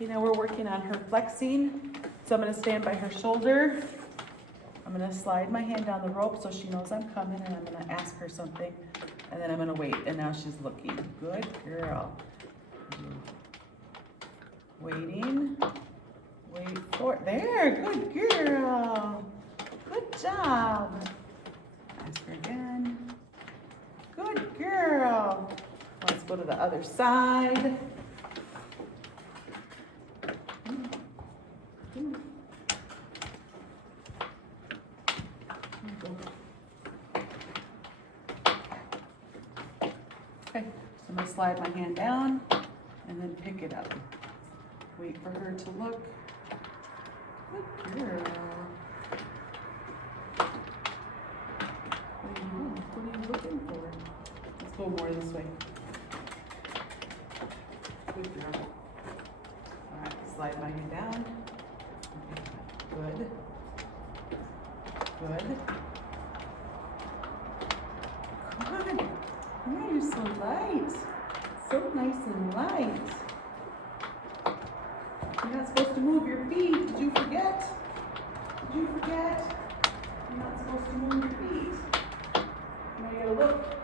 Okay, now we're working on her flexing. So I'm gonna stand by her shoulder. I'm gonna slide my hand down the rope so she knows I'm coming, and I'm gonna ask her something, and then I'm gonna wait, and now she's looking. Good girl. Waiting. Wait for it. There, good girl. Good job. Ask her again. Good girl. Let's go to the other side. Okay, so I'm gonna slide my hand down and then pick it up. Wait for her to look. Good girl. What are you looking for? Let's go more this way. Good girl. All right, slide my hand down. Good. Good. Good. Oh, you're so light. So nice and light. You're not supposed to move your feet. Did you forget? Did you forget? You're not supposed to move your feet. Now you gotta look.